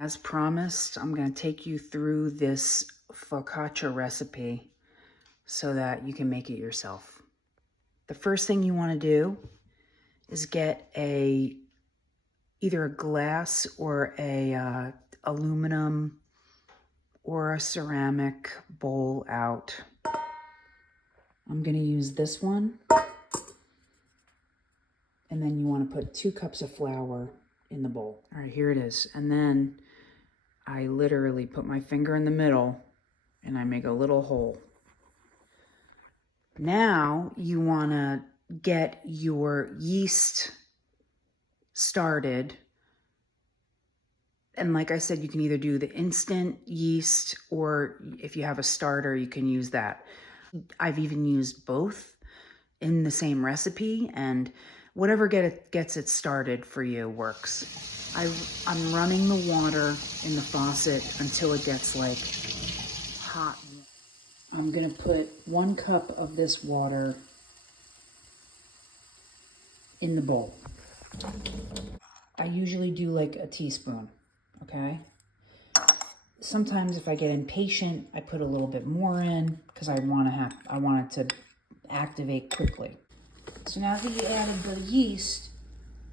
As promised, I'm going to take you through this focaccia recipe so that you can make it yourself. The first thing you want to do is get either a glass or a aluminum or a ceramic bowl out. I'm going to use this one. And then you want to put 2 cups of flour in the bowl. All right, here it is. And then I literally put my finger in the middle and I make a little hole. Now you want to get your yeast started. And like I said, you can either do the instant yeast, or if you have a starter, you can use that. I've even used both in the same recipe, and whatever gets it started for you works. I'm running the water in the faucet until it gets like hot. I'm gonna put 1 cup of this water in the bowl. I usually do like a teaspoon, okay? Sometimes if I get impatient, I put a little bit more in because I want it to activate quickly. So now that you added the yeast,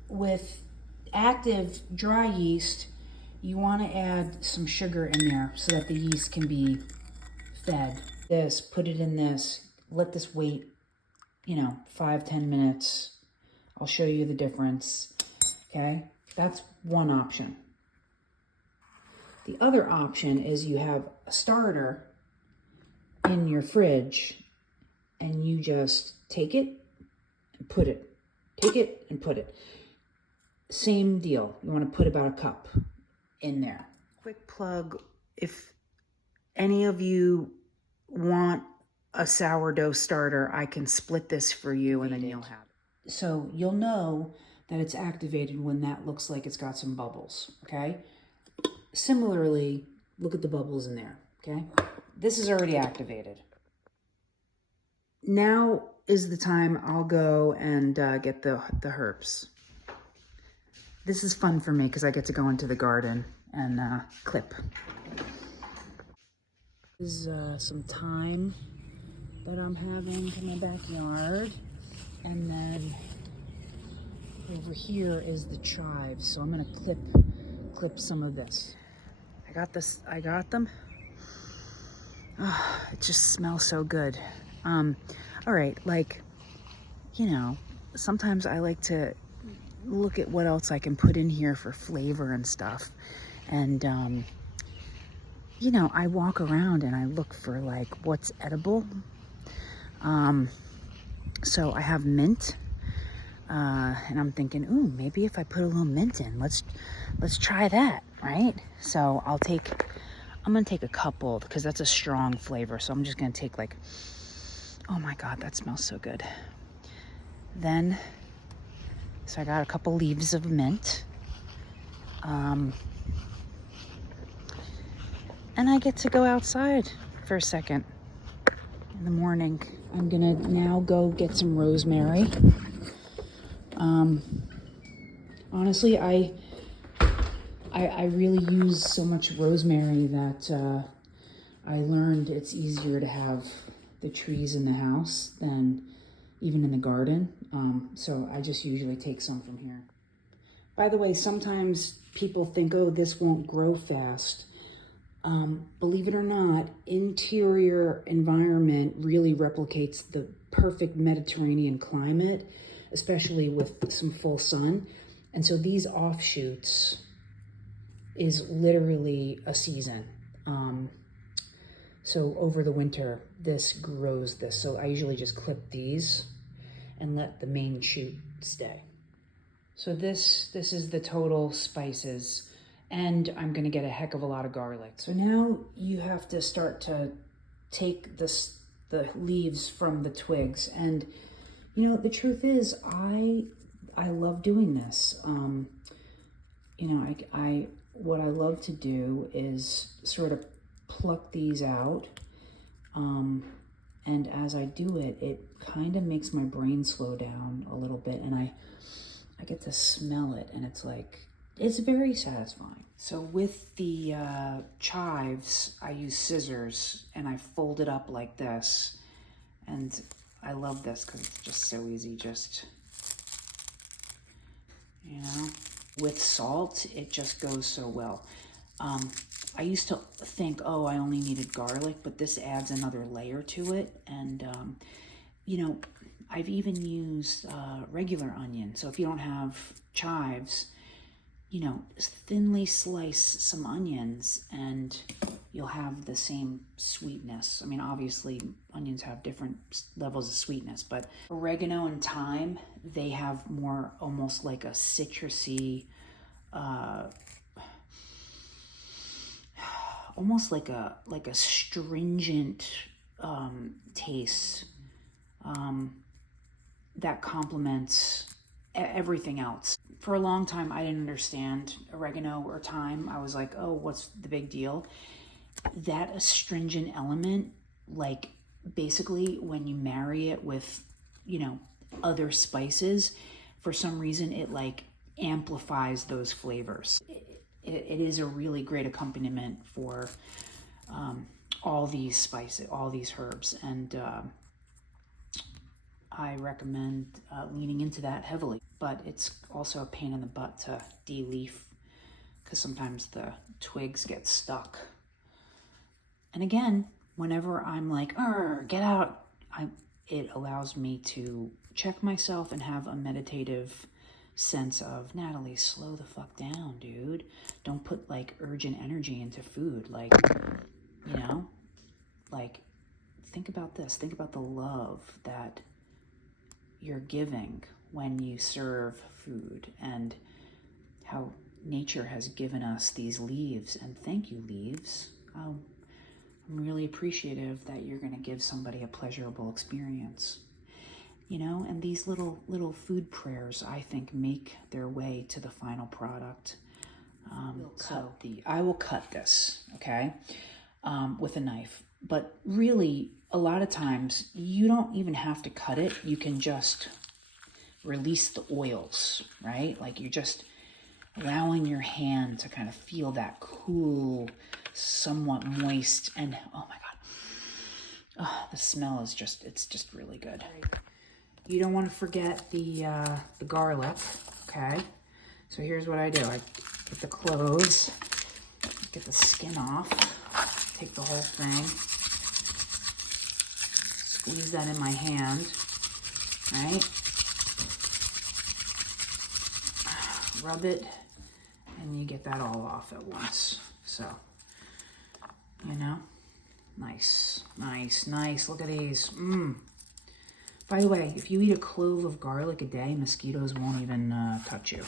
with active dry yeast, you want to add some sugar in there so that the yeast can be fed. Put it in this, let this wait, 5-10 minutes. I'll show you the difference, okay? That's one option. The other option is you have a starter in your fridge and you just take it and put it. Take it and put it. Same deal. You want to put about a cup in there. Quick plug, if any of you want a sourdough starter, I can split this for you and then you'll have it. So you'll know that it's activated when that looks like it's got some bubbles, okay? Similarly, look at the bubbles in there, okay? This is already activated. Now is the time I'll go and get the herbs. This is fun for me because I get to go into the garden and clip. This is some thyme that I'm having in my backyard. And then over here is the chives. So I'm gonna clip some of this. I got them. Oh, it just smells so good. All right, sometimes I like to look at what else I can put in here for flavor and stuff. And, I walk around and I look for what's edible. So I have mint, and I'm thinking, ooh, maybe if I put a little mint in, let's try that, right? So I'm gonna take a couple because that's a strong flavor. So I'm just gonna take oh my God, that smells so good. So I got a couple leaves of mint. And I get to go outside for a second in the morning. I'm gonna now go get some rosemary. Honestly, I really use so much rosemary that I learned it's easier to have the trees in the house than even in the garden. So I just usually take some from here. By the way, sometimes people think, oh, this won't grow fast. Believe it or not, interior environment really replicates the perfect Mediterranean climate, especially with some full sun. And so these offshoots is literally a season. So over the winter, this grows this. So I usually just clip these and let the main shoot stay. So this is the total spices, and I'm gonna get a heck of a lot of garlic. So now you have to start to take the leaves from the twigs. And the truth is, I love doing this. What I love to do is sort of pluck these out. And as I do it, it kind of makes my brain slow down a little bit, and I get to smell it, and it's like It's very satisfying. So with the chives, I use scissors and I fold it up like this. And I love this because it's just so easy, just, you know. With salt, it just goes so well. I used to think, oh, I only needed garlic, but this adds another layer to it. And, you know, I've even used regular onion. So if you don't have chives, you know, thinly slice some onions and you'll have the same sweetness. I mean, obviously onions have different levels of sweetness, but oregano and thyme, they have more almost like a citrusy, almost like a stringent taste that complements everything else. For a long time, I didn't understand oregano or thyme. I was like, oh, what's the big deal? That astringent element, like basically when you marry it with, you know, other spices, for some reason it like amplifies those flavors. It is a really great accompaniment for all these spices, all these herbs, and I recommend leaning into that heavily. But it's also a pain in the butt to de-leaf because sometimes the twigs get stuck. And again, whenever I'm like, get out, it allows me to check myself and have a meditative sense of, Natalie, slow the fuck down, dude. Don't put like urgent energy into food. Like, you know, like think about this. Think about the love that you're giving when you serve food and how nature has given us these leaves. And thank you, leaves. I'm really appreciative that you're going to give somebody a pleasurable experience. You know, and these little food prayers, I think, make their way to the final product. I will cut this, okay, with a knife. But really, a lot of times, you don't even have to cut it. You can just release the oils, right? Like you're just allowing your hand to kind of feel that cool, somewhat moist, and oh my God, the smell is just, it's just really good. You don't want to forget the garlic, okay? So here's what I do. I get the cloves, get the skin off, take the whole thing, squeeze that in my hand, right? Rub it, and you get that all off at once. So, you know, nice, nice, nice. Look at these. By the way, if you eat a clove of garlic a day, mosquitoes won't even touch you.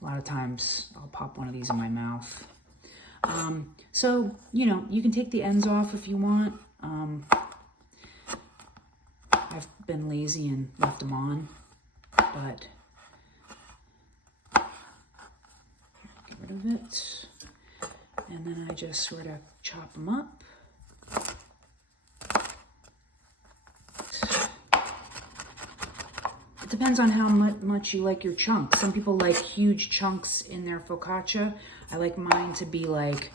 A lot of times I'll pop one of these in my mouth. So, you know, you can take the ends off if you want. I've been lazy and left them on, but get rid of it. And then I just sort of chop them up. It depends on how much you like your chunks. Some people like huge chunks in their focaccia. I like mine to be like,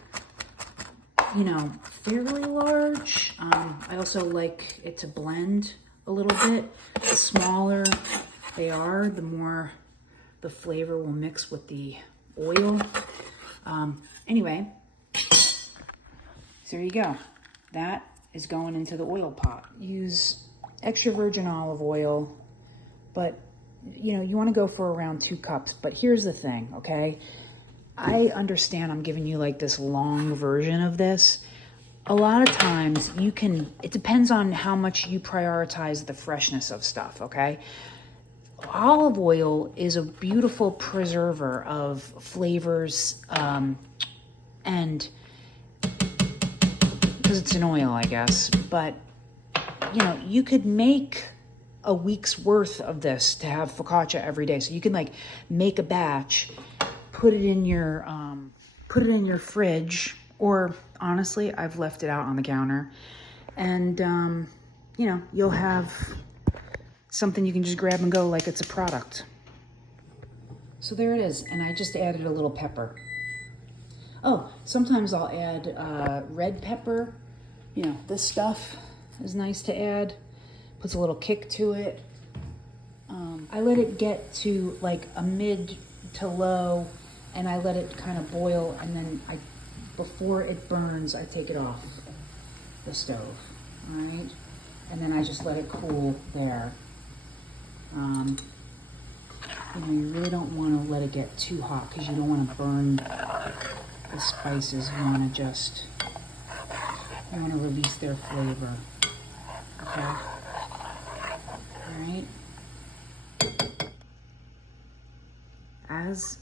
you know, fairly large. I also like it to blend a little bit. The smaller they are, the more the flavor will mix with the oil. Anyway, so there you go. That is going into the oil pot. Use extra virgin olive oil. But, you know, you want to go for around 2 cups. But here's the thing, okay? I understand I'm giving you like this long version of this. A lot of times you can, it depends on how much you prioritize the freshness of stuff, okay? Olive oil is a beautiful preserver of flavors, and because it's an oil, I guess. But, you know, you could make a week's worth of this to have focaccia every day. So you can like make a batch, put it in your fridge, or honestly, I've left it out on the counter, and you know, you'll have something you can just grab and go like it's a product. So there it is, and I just added a little pepper. Oh, sometimes I'll add red pepper. You know, this stuff is nice to add. Puts a little kick to it. I let it get to like a mid to low, and I let it kind of boil, and then before it burns, I take it off the stove, all right? And then I just let it cool there. You know, you really don't want to let it get too hot because you don't want to burn the spices. You want to release their flavor, okay? All right. As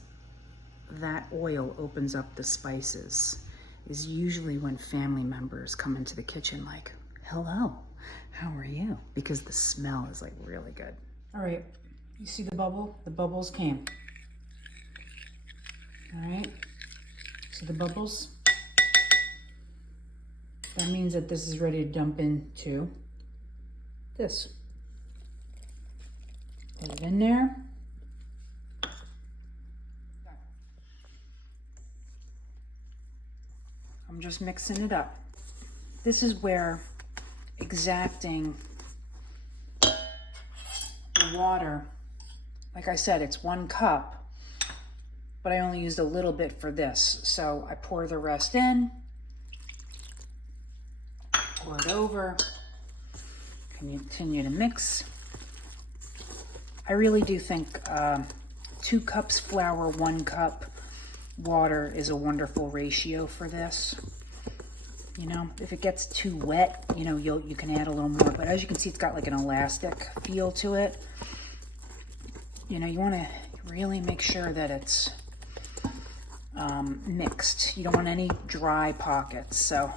that oil opens up the spices is usually when family members come into the kitchen like, hello, how are you? Because the smell is like really good. All right, you see the bubble? The bubbles came. All right, see the bubbles? That means that this is ready to dump into this. Put it in there. I'm just mixing it up. This is where exacting the water, like I said, it's 1 cup, but I only used a little bit for this. So I pour the rest in, pour it over, continue to mix. I really do think 2 cups flour, 1 cup water is a wonderful ratio for this. You know, if it gets too wet, you know, you can add a little more, but as you can see, it's got like an elastic feel to it. You know, you want to really make sure that it's mixed. You don't want any dry pockets. So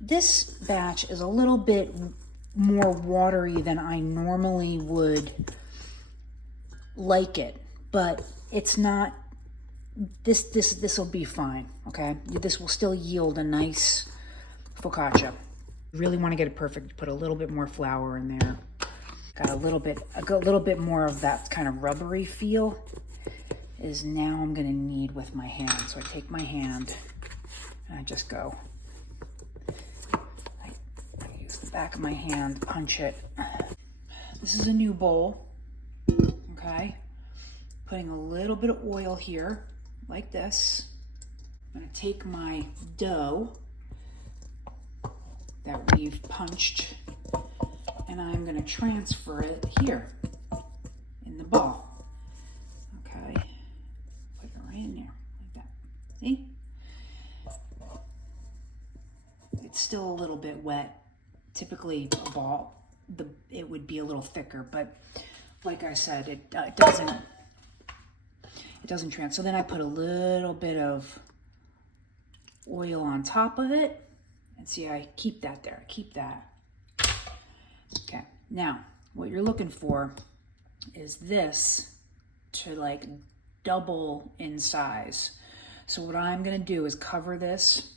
this batch is a little bit more watery than I normally would like it, but it's not. This will be fine, okay? This will still yield a nice focaccia. You really want to get it perfect. Put a little bit more flour in there. Got a little bit more of that kind of rubbery feel. Is now I'm gonna knead with my hand. So I take my hand and I just go. I use the back of my hand, punch it. This is a new bowl, okay? Putting a little bit of oil here. Like this. I'm going to take my dough that we've punched and I'm going to transfer it here in the bowl. Okay, put it right in there like that. See? It's still a little bit wet. Typically a ball, it would be a little thicker, but like I said, it doesn't transfer. So then I put a little bit of oil on top of it. And see, I keep that there. I keep that. Okay. Now, what you're looking for is this to like double in size. So what I'm going to do is cover this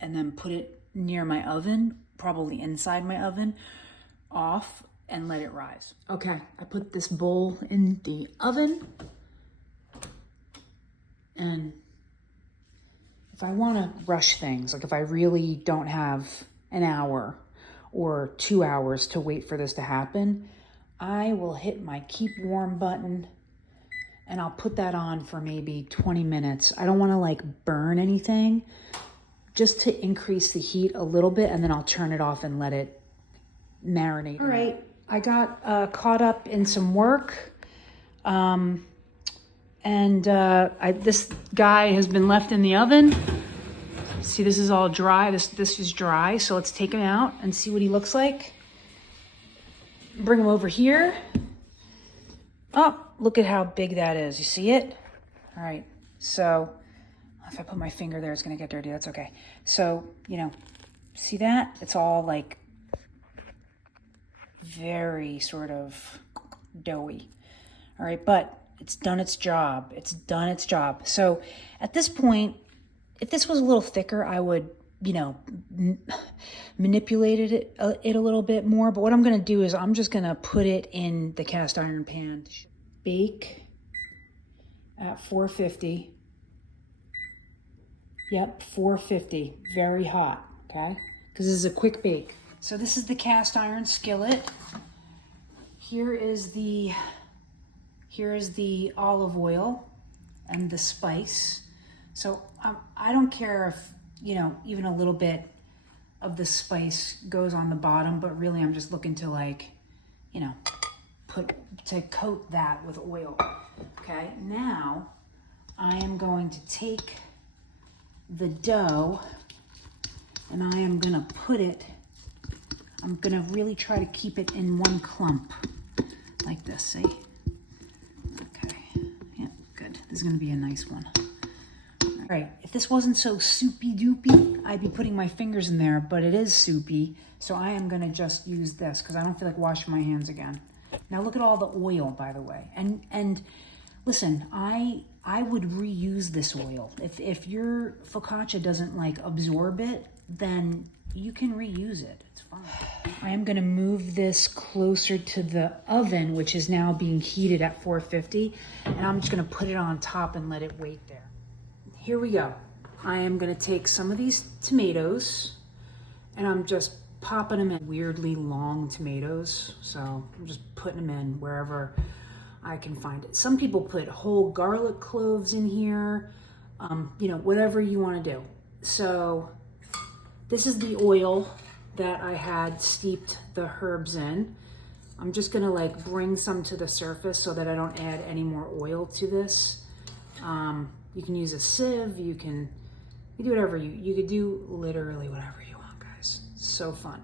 and then put it near my oven, probably inside my oven, off, and let it rise. Okay. I put this bowl in the oven. And if I want to rush things, like if I really don't have an hour or 2 hours to wait for this to happen, I will hit my keep warm button and I'll put that on for maybe 20 minutes. I don't want to like burn anything, just to increase the heat a little bit, and then I'll turn it off and let it marinate. All right, I got caught up in some work. This guy has been left in the oven. See, this is all dry. This is dry. So let's take him out and see what he looks like. Bring him over here. Oh, look at how big that is. You see it? All right. So if I put my finger there, it's going to get dirty. That's okay. So, you know, see that? It's all like very sort of doughy. All right. But it's done its job. It's done its job. So at this point, if this was a little thicker, I would, you know, manipulate it a little bit more. But what I'm going to do is I'm just going to put it in the cast iron pan. Bake at 450. Yep, 450, very hot, okay? Because this is a quick bake. So this is the cast iron skillet. Here is the olive oil and the spice. So I don't care if, you know, even a little bit of the spice goes on the bottom, but really I'm just looking to, like, you know, coat that with oil. Okay, now I am going to take the dough and I am gonna I'm gonna really try to keep it in one clump like this, see? Okay, yeah, good. This is gonna be a nice one. All right, if this wasn't so soupy doopy, I'd be putting my fingers in there, but it is soupy, so I am gonna just use this because I don't feel like washing my hands again. Now look at all the oil, by the way. And listen, I would reuse this oil. If your focaccia doesn't like absorb it, then you can reuse it. It's fine. I am gonna move this closer to the oven, which is now being heated at 450, and I'm just gonna put it on top and let it wait there. Here we go. I am gonna take some of these tomatoes and I'm just popping them in. Weirdly long tomatoes, so I'm just putting them in wherever I can find it. Some people put whole garlic cloves in here, you know, whatever you want to do. So this is the oil that I had steeped the herbs in. I'm just gonna like bring some to the surface so that I don't add any more oil to this. You can use a sieve, you do whatever you could do, literally whatever you want, guys. So fun.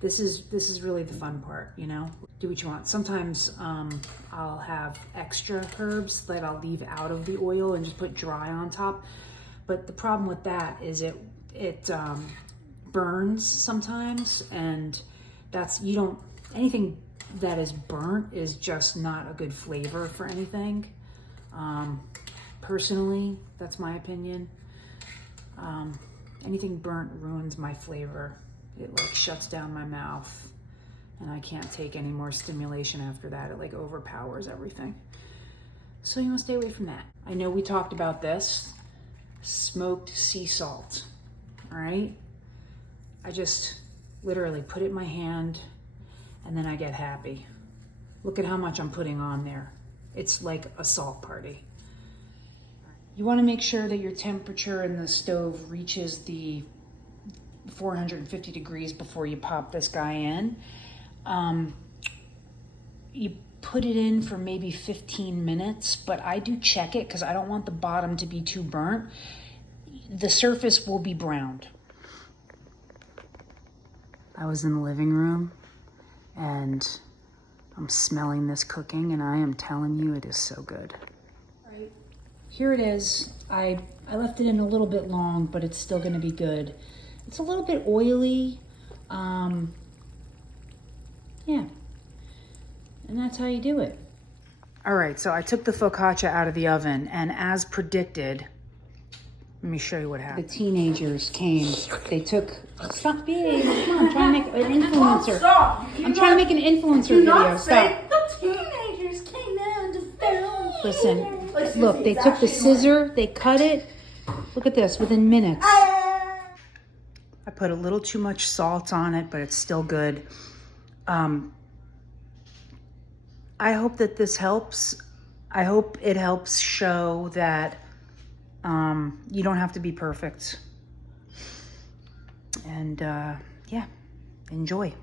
This is really the fun part, you know? Do what you want. Sometimes I'll have extra herbs that I'll leave out of the oil and just put dry on top. But the problem with that is it burns sometimes, and anything that is burnt is just not a good flavor for anything. Personally, that's my opinion. Anything burnt ruins my flavor. It like shuts down my mouth and I can't take any more stimulation after that. It like overpowers everything. So you want to stay away from that. I know we talked about this, smoked sea salt, all right? I just literally put it in my hand and then I get happy. Look at how much I'm putting on there. It's like a salt party. You want to make sure that your temperature in the stove reaches the 450 degrees before you pop this guy in. You put it in for maybe 15 minutes, but I do check it because I don't want the bottom to be too burnt. The surface will be browned. I was in the living room and I'm smelling this cooking and I am telling you it is so good. All right, here it is. I left it in a little bit long, but it's still gonna be good. It's a little bit oily, yeah, and that's how you do it. All right, so I took the focaccia out of the oven, and as predicted, let me show you what happened. The teenagers came, they took, stop being, come on, I'm trying to make an influencer. Stop. I'm trying to make an influencer video, stop. The teenagers came down to film. Listen, look, they took the scissor, they cut it, look at this, within minutes. I put a little too much salt on it, but it's still good. I hope that this helps. I hope it helps show that you don't have to be perfect. And yeah, enjoy.